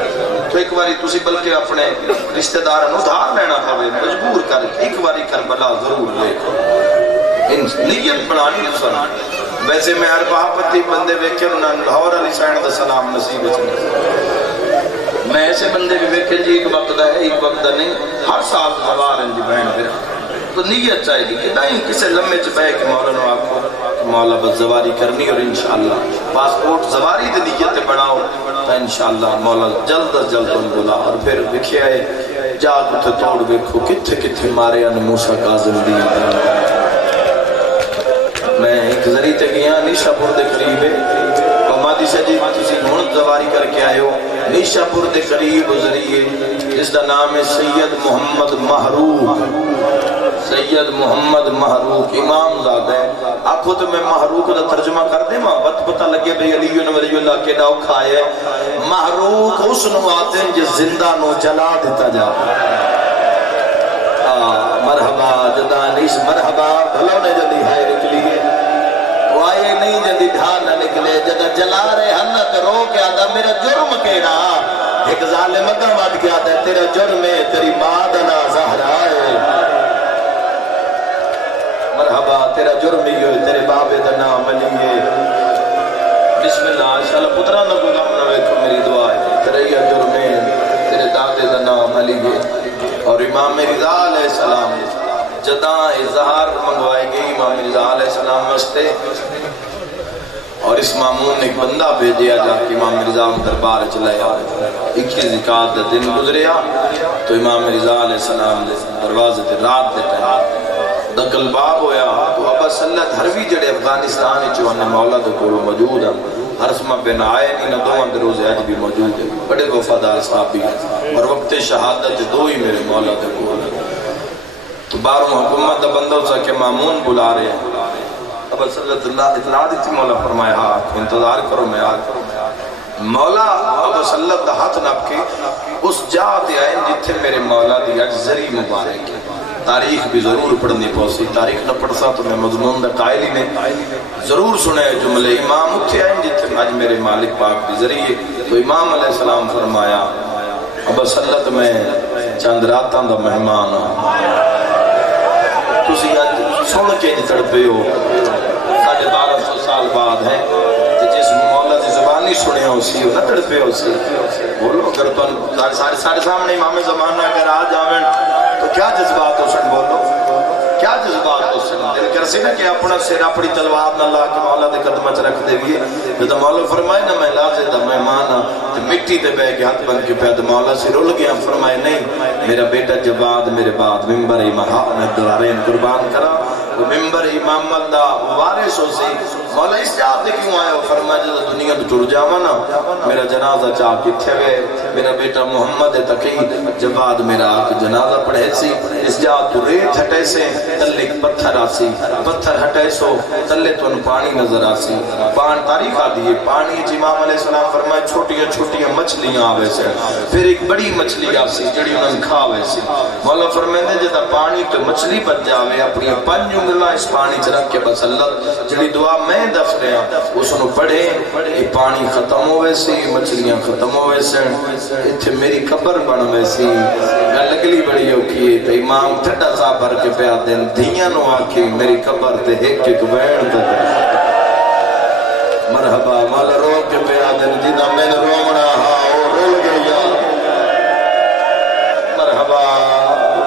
تو ایک باری تسی بلکہ اپنے رشتہ داروں دھار لینا پڑے مجبور کر ایک باری کربلا ضرور لے نیت بنانی دوسرا. ویسے میں ہر پاپتی بندے ویکھے انہوں لاہور علی سائن دا سلام نصیب چلے. میں ایسے بندے بھی ویکھے جی ایک وقت دا ہے ایک وقت دا نہیں ہر سال زوار ہیں جی بہن پھر تو نیت چاہیے دی کہ نہیں کسے لمحے چ بہ کے مولا نو آپ کو مولا بس زواری کرنی اور انشاءاللہ پاسپورٹ زواری دے نیت بناؤ تو انشاءاللہ مولا جلد از جلد ان بلا. اور پھر ویکھے آئے جات اتھے توڑ ویکھو کتھے کتھے مارے ان موسیٰ کاظم دیا. میں ایک ذریعے تے گیا نیشہ پور دے قریب ہے ومادی سے جی تسی ہون زواری کر کے آئے ہو نیشہ پور دے قریب ذریعے جس دا نام ہے سید محمد محروق. سید محمد محروق امام زادہ ہے. آنکھو تو میں محروق دا ترجمہ کر دے ماں وقت پتہ لگے بھئی علی ولی اللہ کے ناؤ کھائے محروق اس نو آتے ہیں جس زندہ نو جلا دیتا جا. مرحبا جدا نیش مرحبا بھلو نے جدی ہائے نکلی گئے وائے نہیں جدی ڈھا نہ نکلے جدا جلا رہے ہنت رو کے آدھا میرا جرم کیڑا ایک ظالم اگا مات کے آدھا تیرا جرم ہے تیری مادنا زہرائے. مرحبا تیرا جرم ہی ہوئے تیرے بابے دنا ملیے. بسم اللہ انشاءاللہ پترہ نہ کو غم نہ ویکھو میری دعا ہے تیرے یہ جرم ہے تیرے دادے دنا ملیے. اور امام رضا علیہ السلام جداں اظہار منگوائے گئی امام رضا علیہ السلام واسطے اور اس مامون نے ایک بندہ بھیجیا جا کہ امام مرزا دربار چلایا 21 ذکات دا دن گزریا تو امام مرزا علیہ السلام دے دروازے تے رات دے ٹائم دکل باب ہویا تو ابا سلط ہروی جڑے افغانستان چوہنے مولا دے کولو موجود ہیں حرسمہ بن آئے نہیں نہ دوان دے روزے آج بھی موجود ہیں بڑے وفادار صحابی ہیں اور وقت شہادت دو ہی میرے مولا دے کولو تو باروں حکومت دا بندہ سا کہ مامون بلا رہے ہیں اب صلی اللہ اطلاع دیتی مولا فرمائے ہاتھ انتظار کرو میں آج مولا اب صلی اللہ دا ہاتھ نب کے اس جاتے آئیں جتھے میرے مولا دی اج زری مبارک ہے تاریخ بھی ضرور پڑھنی پوسی تاریخ نہ پڑھتا تو میں مضمون دا قائلی نے ضرور سنے جملے امام اتھے آئیں جتھے آج میرے مالک پاک بھی ذریعے تو امام علیہ السلام فرمایا اب صلی اللہ میں چند راتاں دا مہمان ہوں تسی آج سن کے نہیں تڑپے ہو 1250 سال بعد ہیں جس مولا دی زبانی سنے ہو سی نہ تڑپے ہو سی بولو اگر تو سارے سامنے امام زمانہ اگر آ جاویں تو کیا جذبات ہو سن بولو کیا جذبات ہو سن دل کر سی نا کہ اپنا سر اپنی تلوار نہ لا کے مولا دے قدمہ چ رکھ دے گئے جب مولا فرمائے نا میں لازے دا مہمان تو مٹی دے بے کے ہاتھ بن کے پید مولا سے رول گیا فرمائے نہیں میرا بیٹا جواد میرے بعد ممبر امام دلارین قربان کرا وہ ممبر امام دا وارث ہو سی مولا اس جاب دے کیوں آئے ہو فرمایا جب دنیا تو ٹر جاوا نا میرا جنازہ چاہ کتھے گئے میرا بیٹا محمد تقی جواد میرا آکھ جنازہ پڑھے سی اس جاب تو ریت ہٹے سے تلے پتھر آسی پتھر ہٹے سو تلے تو ان پانی نظر آسی پان تاریخ آدھی پانی امام علیہ السلام فرمائے چھوٹیاں چھوٹیاں مچھلیاں آوے سے پھر ایک بڑی مچھلی آسی جڑی انہوں کھاوے سی مولا فرمائے دے جتا پانی تو مچھلی بچ جاوے اپنی پنج انگلہ اس پانی چرک کے بس اللہ جڑی دعا میں دف رہے ہیں اس انہوں پڑھے کہ پانی ختم ہوئے سی مچھلیاں ختم ہوئے سے اتھے میری قبر بنوے سی میں لگلی بڑی ہو کی تو امام تھڑا سا بھر کے پیا دن دھیاں نو آکھی میری قبر تے ایک ایک وین دے مرحبا مال رو کے پیا دن جیدہ میں نے رومنا ہاں رول گیا مرحبا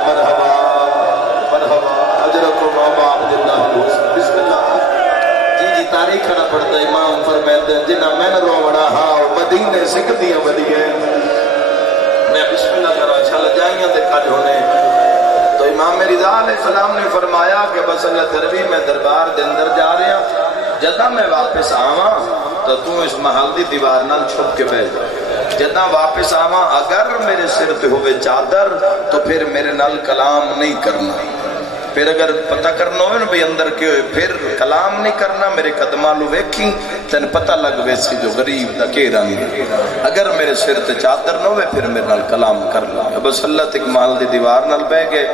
مرحبا مرحبا اجرکم وما عبداللہ بسم اللہ جی تاریخ نہ پڑھتا امام فرمائے جنہ میں نے رومنا ہاں مدینے سکھدیاں بدیے میں بسم اللہ کرا چھل جائیاں دے کھڑ ہونے تو امام رضا علیہ السلام نے فرمایا کہ بس اللہ تربی میں دربار دے اندر جا رہا جدہ میں واپس آواں تو اس محل دی دیوار نال چھپ کے بیٹھ جا جدہ واپس آواں اگر میرے سر پہ ہوئے چادر تو پھر میرے نال کلام نہیں کرنا پھر اگر پتہ کرنا ہوئے نا بھی اندر کے ہوئے پھر کلام نہیں کرنا میرے قدمہ لو ویکھی تین پتہ لگ ویسی جو غریب دا کے رنگ اگر میرے سر تے چادر نہ ہوئے پھر میرے نال کلام کر لیں اب صلی تک محل دی دیوار نال بہ گئے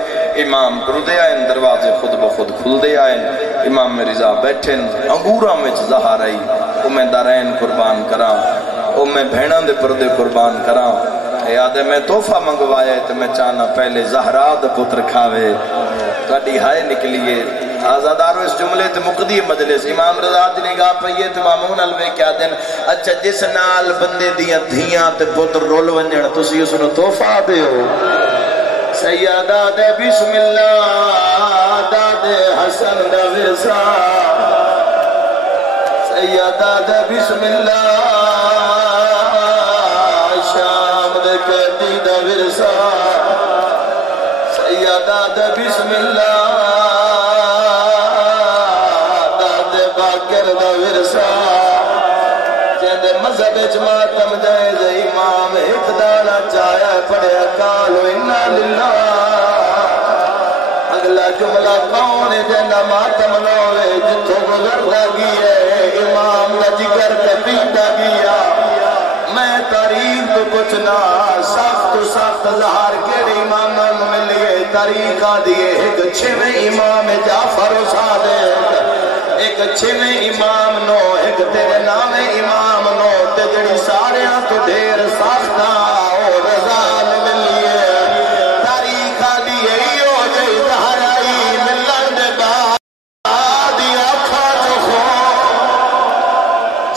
امام پر دے آئیں دروازے خود بخود کھل دے آئیں امام رضا بیٹھیں انگوراں میں زہار آئی او میں دارین قربان کراں او میں بھیڑاں دے پردے قربان کراں یاد ہے میں تحفہ منگوایا ہے تو میں چاہنا پہلے زہرا دا پتر کھاوے کڑی ہائے نکلیے آزادارو اس جملے تے مقدی مجلس امام رضا دی نگاہ پئیے تو مامون الوے کیا دن اچھا جس نال بندے دیاں دھیاں تے پتر رول ونجن تسی اس نو تحفہ دے ہو سیدہ دے بسم اللہ دادے حسن دا ورثہ سیدہ دے بسم اللہ شام دے کہتی دا ورثہ سیدہ دے بسم اللہ دادے باکر دا ورثہ جیندے مذہب جماعتم جائز امام اقدانا چاہیا پڑے اکالو انہا للہ اگلا جملہ کون جیندہ ماتم نوے جتو گزر لگی ہے امام دا جگر پہ پیٹا گیا میں تاریخ تو کچھ نہ سخت ظہار کے امام ملیے تاریخ آدھئے ایک چھویں امام جعفر و صادق ایک چھویں امام نو ایک تیرے نام امام نو تے جڑی سارے تو ڈھیر ساختہ اور رضان ملیے تاریخ آدھئے ایو جی ظہر آئی ملن دے بعد آکھا جو خو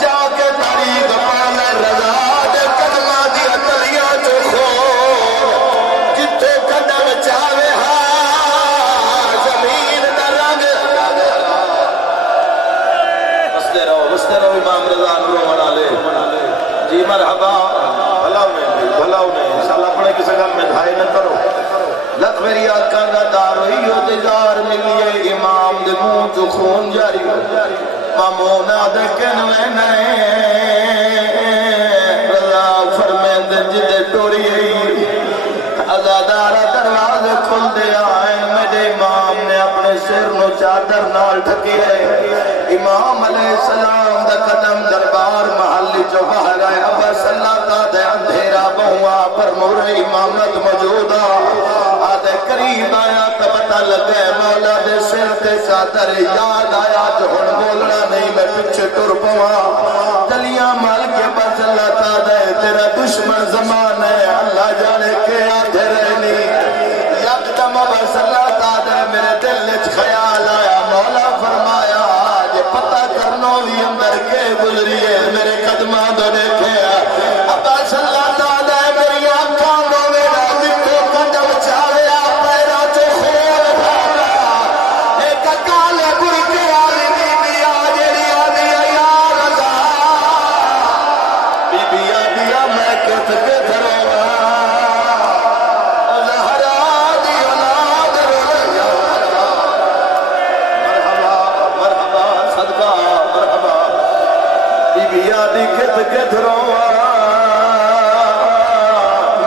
جا کے تاریخ پانے رضا دے قدمہ دی اتلیاں جو خو جتو قدم چاہے ہاں زمین دا رنگ جان رو منا لے جی مرحبا بھلاؤ نہیں سال اپنے کسی غم میں دھائے نہ کرو لکھ میری آقا کا دار ہوئی ہو دیدار ملیے امام دے منہ جو خون جاری ہو مامونا دے کنوے نئے رضا فرمین دے جدے ٹوری ازادارہ دروازے کھل دے آئے میرے امام نے اپنے سر نو چادر نال ٹھکی ہے امام علیہ السلام دا قدم دربار محلی جو باہر آئے ابا صلی اللہ تعالی اندھیرا بہوا پر مور امامت موجودا آدھے قریب آیا تو پتہ لگے مولا دے سر تے چادر یاد آیا جو ہن بولنا نہیں میں پچھے ٹر پوا گلیاں مال کے بس اللہ تعالی تیرا دشمن زمان ہے اللہ جانے کے آدھے رہنی یکدم بس اللہ تعالی میرے دل نے خیال آیا مولا فرمایا آج پتہ کرنو بھی اندر کے گزریے میرے قدمہ دو دیکھے ابا صلی اللہ تعالی میری آنکھاں دو میرا دکھو قدم چاہے آپ پیرا تو خیر بھاگا ایک کالے بری کے آلی بی بی آجری آلی یا رضا بی بی آدیا میں کت کے دھروا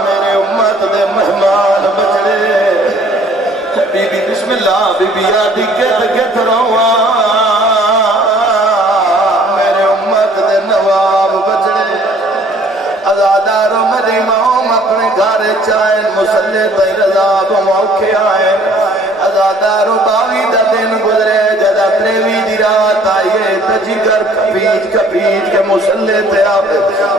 میرے امت دے مہمان بچڑے بی بی بسم اللہ بی بی آدھی گت روا میرے امت دے نواب بچڑے ازاداروں میرے امام اپنے گھر چائے مسلح تے رضا موقع آئے ازاداروں باوی دا دن گزرے جدا تریوی دی رات آئیے تجگر کپیج کے مسلح تے آپ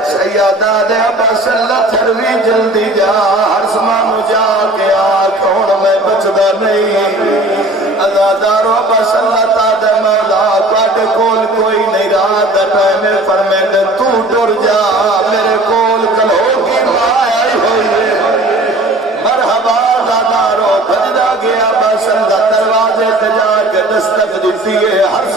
سیادہ دے ابا صلی اللہ تھروی جلدی جا ہر سمانو جا کے آکھون میں بچدا نہیں ازاداروں ابا صلی اللہ تعالی مولا کاٹ کول کوئی نہیں رات ٹائم فرمائے تو ڈر جا میرے کول کلو کی مائی ہوئی مرحبا ازاداروں بجدا گیا ابا صلی اللہ دروازے تے جا کے دستک دیتی ہے ہر